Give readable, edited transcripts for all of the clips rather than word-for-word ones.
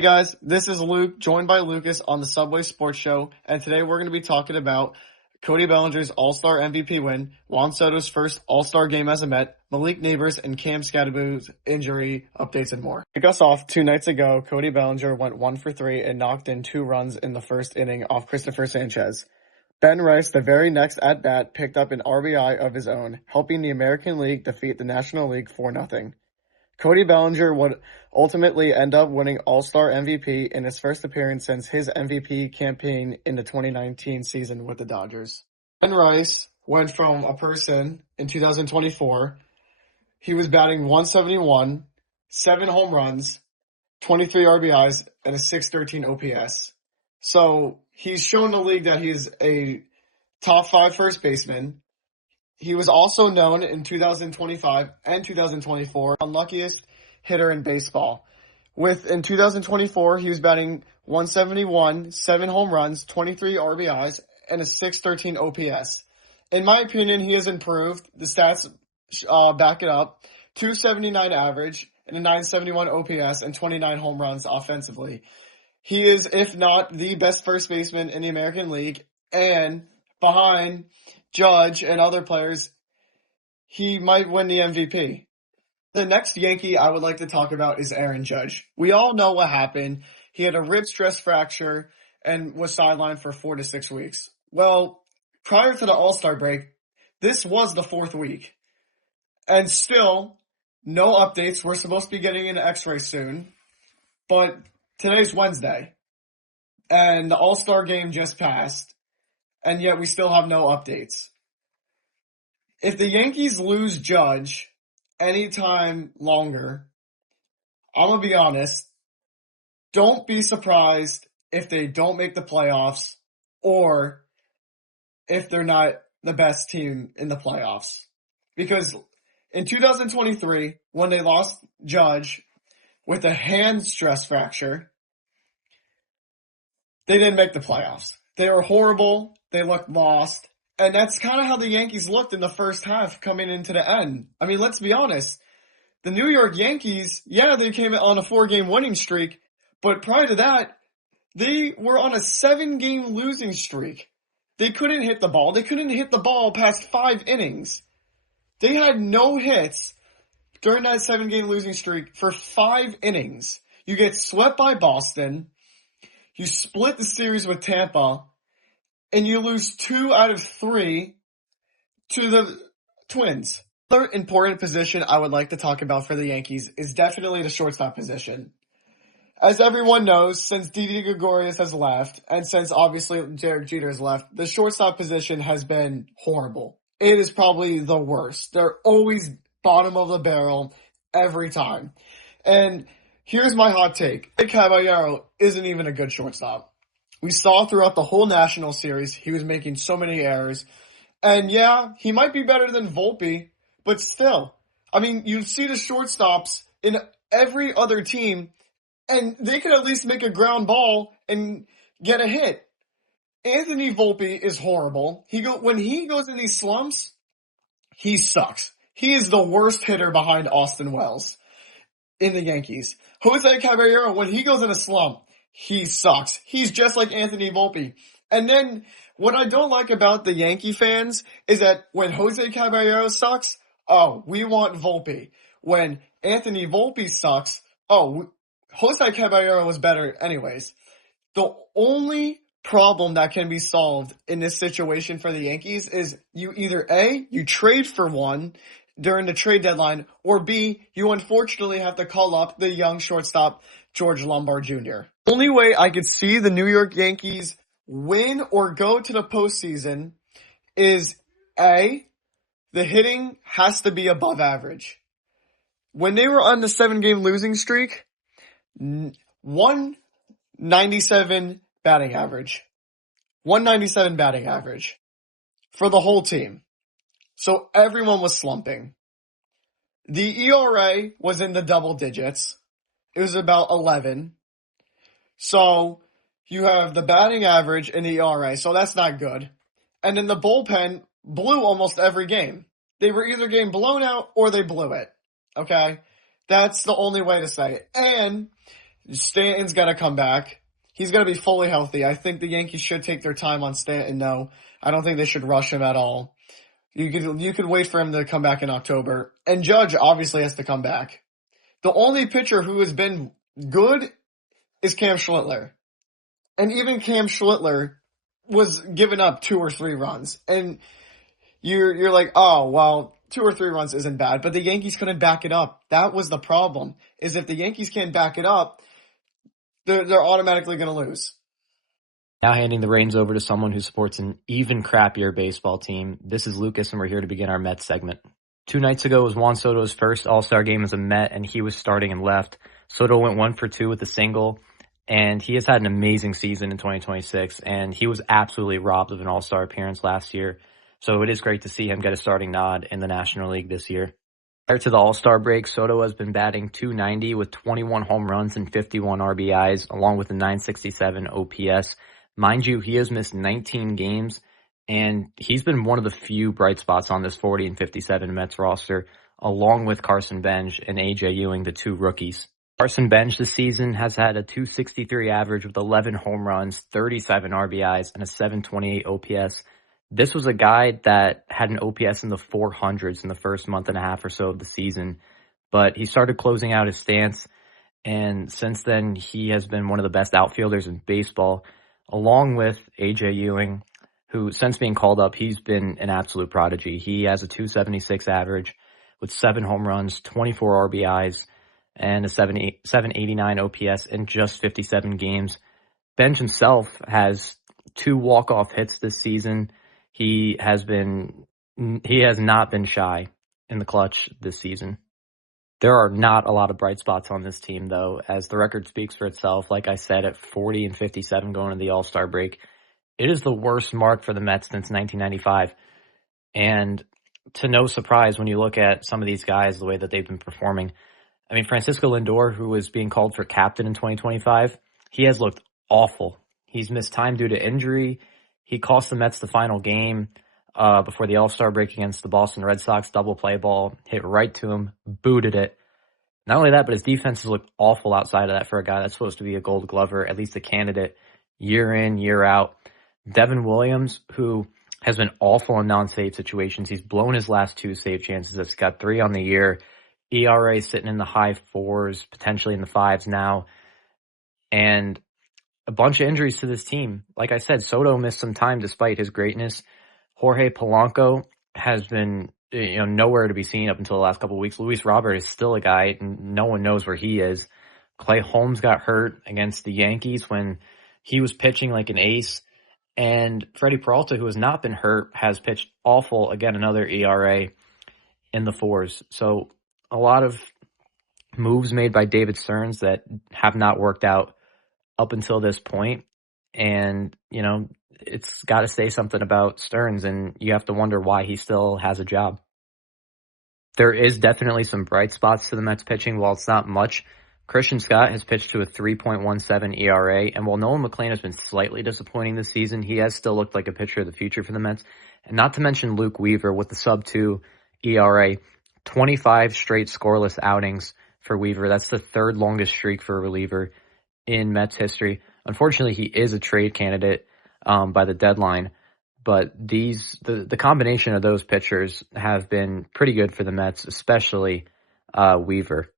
Hey guys, this is Luke, joined by Lucas on the Subway Sports Show, and today we're going to be talking about Cody Bellinger's All-Star MVP win, Juan Soto's first All-Star game as a Met, Malik Nabers and Skattebo's injury updates, and more. To kick us off, 2 nights ago, Cody Bellinger went 1 for 3 and knocked in 2 runs in the first inning off Christopher Sanchez. Ben Rice, the very next at-bat, picked up an RBI of his own, helping the American League defeat the National League 4-0. Cody Bellinger would ultimately end up winning All-Star MVP in his first appearance since his MVP campaign in the 2019 season with the Dodgers. Ben Rice went from a person in 2024. He was batting .171, 7 home runs, 23 RBIs, and a .613 OPS. So he's shown the league that he's a top 5 first baseman. He was also known in 2025 and 2024 unluckiest hitter in baseball. In 2024, he was batting .171, 7 home runs, 23 RBIs, and a .613 OPS. In my opinion, he has improved. The stats back it up. .279 average and a .971 OPS and 29 home runs offensively. He is, if not the best first baseman in the American League, and behind Judge and other players, he might win the MVP. The next Yankee I would like to talk about is Aaron Judge. We all know what happened. He had a rib stress fracture and was sidelined for 4 to 6 weeks. Well, prior to the All-Star break, this was the 4th week. And still, no updates. We're supposed to be getting an x-ray soon. But today's Wednesday. And the All-Star game just passed. And yet we still have no updates. If the Yankees lose Judge anytime longer, I'm going to be honest, don't be surprised if they don't make the playoffs or if they're not the best team in the playoffs. Because in 2023, when they lost Judge with a hand stress fracture, they didn't make the playoffs. They were horrible. They looked lost. And that's kind of how the Yankees looked in the first half coming into the end. I mean, let's be honest. The New York Yankees, they came on a 4-game winning streak. But prior to that, they were on a 7-game losing streak. They couldn't hit the ball. They couldn't hit the ball past 5 innings. They had no hits during that 7-game losing streak for 5 innings. You get swept by Boston. You split the series with Tampa. And you lose 2 out of 3 to the Twins. Another important position I would like to talk about for the Yankees is definitely the shortstop position. As everyone knows, since Didi Gregorius has left, and since obviously Derek Jeter has left, the shortstop position has been horrible. It is probably the worst. They're always bottom of the barrel every time. And here's my hot take. Caballero isn't even a good shortstop. We saw throughout the whole National Series, he was making so many errors. And he might be better than Volpe, but still. I mean, you see the shortstops in every other team, and they could at least make a ground ball and get a hit. Anthony Volpe is horrible. When he goes in these slumps, he sucks. He is the worst hitter behind Austin Wells in the Yankees. Jose Caballero, when he goes in a slump, he sucks. He's just like Anthony Volpe. And then what I don't like about the Yankee fans is that when Jose Caballero sucks, we want Volpe. When Anthony Volpe sucks, Jose Caballero was better anyways. The only problem that can be solved in this situation for the Yankees is you either A, you trade for one during the trade deadline, or B, you unfortunately have to call up the young shortstop George Lombard Jr. The only way I could see the New York Yankees win or go to the postseason is A, the hitting has to be above average. When they were on the 7-game losing streak, 197 batting average. 197 batting average for the whole team. So everyone was slumping. The ERA was in the double digits. It was about 11. So you have the batting average and the ERA, so that's not good. And then the bullpen blew almost every game. They were either getting blown out or they blew it. Okay? That's the only way to say it. And Stanton's got to come back. He's got to be fully healthy. I think the Yankees should take their time on Stanton, though. I don't think they should rush him at all. You could wait for him to come back in October. And Judge obviously has to come back. The only pitcher who has been good is Cam Schlittler. And even Cam Schlittler was giving up 2 or 3 runs. And you're like, oh, well, 2 or 3 runs isn't bad. But the Yankees couldn't back it up. That was the problem, is if the Yankees can't back it up, they're automatically going to lose. Now handing the reins over to someone who supports an even crappier baseball team. This is Lucas, and we're here to begin our Mets segment. 2 nights ago was Juan Soto's first All-Star game as a Met, and he was starting in left. Soto went 1 for 2 with a single, and he has had an amazing season in 2026, and he was absolutely robbed of an All-Star appearance last year. So it is great to see him get a starting nod in the National League this year. Prior to the All-Star break, Soto has been batting .290 with 21 home runs and 51 RBIs, along with a .967 OPS. Mind you, he has missed 19 games, and he's been one of the few bright spots on this 40 and 57 Mets roster, along with Carson Bench and AJ Ewing, the 2 rookies. Carson Bench this season has had a .263 average with 11 home runs, 37 RBIs, and a .728 OPS. This was a guy that had an OPS in the 400s in the first month and a half or so of the season, but he started closing out his stance, and since then he has been one of the best outfielders in baseball, along with AJ Ewing, who since being called up, he's been an absolute prodigy. He has a .276 average with 7 home runs, 24 RBIs, and a .789 OPS in just 57 games. Bench himself has 2 walk-off hits this season. He has not been shy in the clutch this season. There are not a lot of bright spots on this team, though, as the record speaks for itself. Like I said, at 40 and 57 going into the All-Star break, it is the worst mark for the Mets since 1995. And to no surprise, when you look at some of these guys, the way that they've been performing, I mean, Francisco Lindor, who is being called for captain in 2025, he has looked awful. He's missed time due to injury. He cost the Mets the final game before the All-Star break against the Boston Red Sox. Double play ball, hit right to him, booted it. Not only that, but his defense has looked awful outside of that for a guy that's supposed to be a Gold Glover, at least a candidate, year in, year out. Devin Williams, who has been awful in non-save situations. He's blown his last 2 save chances. He's got 3 on the year. ERA sitting in the high 4s, potentially in the 5s now. And a bunch of injuries to this team. Like I said, Soto missed some time despite his greatness. Jorge Polanco has been nowhere to be seen up until the last couple of weeks. Luis Robert is still a guy, and no one knows where he is. Clay Holmes got hurt against the Yankees when he was pitching like an ace. And Freddie Peralta, who has not been hurt, has pitched awful. Again, another ERA in the 4s. So a lot of moves made by David Stearns that have not worked out up until this point. And, it's got to say something about Stearns, and you have to wonder why he still has a job. There is definitely some bright spots to the Mets pitching. While it's not much, Christian Scott has pitched to a 3.17 ERA, and while Nolan McLean has been slightly disappointing this season, he has still looked like a pitcher of the future for the Mets. And not to mention Luke Weaver with the sub-2 ERA, 25 straight scoreless outings for Weaver. That's the 3rd longest streak for a reliever in Mets history. Unfortunately, he is a trade candidate by the deadline, but the combination of those pitchers have been pretty good for the Mets, especially Weaver.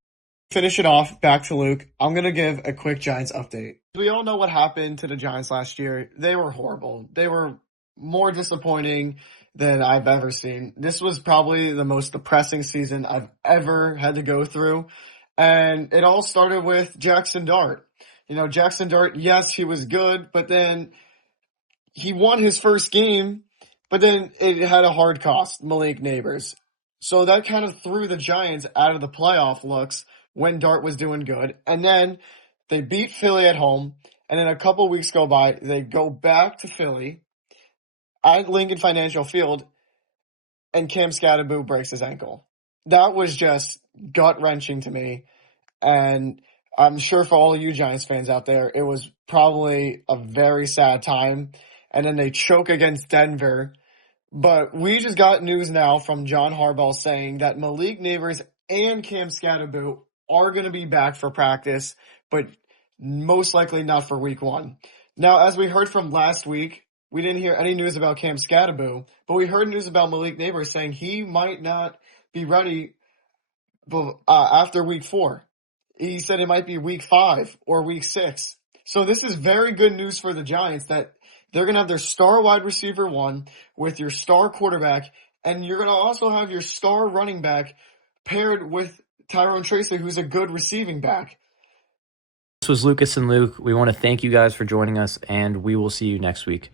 Finish it off, back to Luke. I'm going to give a quick Giants update. We all know what happened to the Giants last year. They were horrible. They were more disappointing than I've ever seen. This was probably the most depressing season I've ever had to go through. And it all started with Jackson Dart. Jackson Dart, yes, he was good, but then he won his first game, but then it had a hard cost, Malik Nabers. So that kind of threw the Giants out of the playoff looks when Dart was doing good. And then they beat Philly at home, and then a couple weeks go by, they go back to Philly at Lincoln Financial Field, and Cam Skattebo breaks his ankle. That was just gut-wrenching to me, and I'm sure for all of you Giants fans out there, it was probably a very sad time. And then they choke against Denver. But we just got news now from John Harbaugh saying that Malik Nabers and Cam Skattebo are going to be back for practice. But most likely not for week 1. Now, as we heard from last week, we didn't hear any news about Cam Skattebo, but we heard news about Malik Nabers saying he might not be ready after week 4. He said it might be week 5 or week 6. So this is very good news for the Giants that they're going to have their star wide receiver 1 with your star quarterback, and you're going to also have your star running back paired with Tyrone Tracy, who's a good receiving back. This was Lucas and Luke. We want to thank you guys for joining us, and we will see you next week.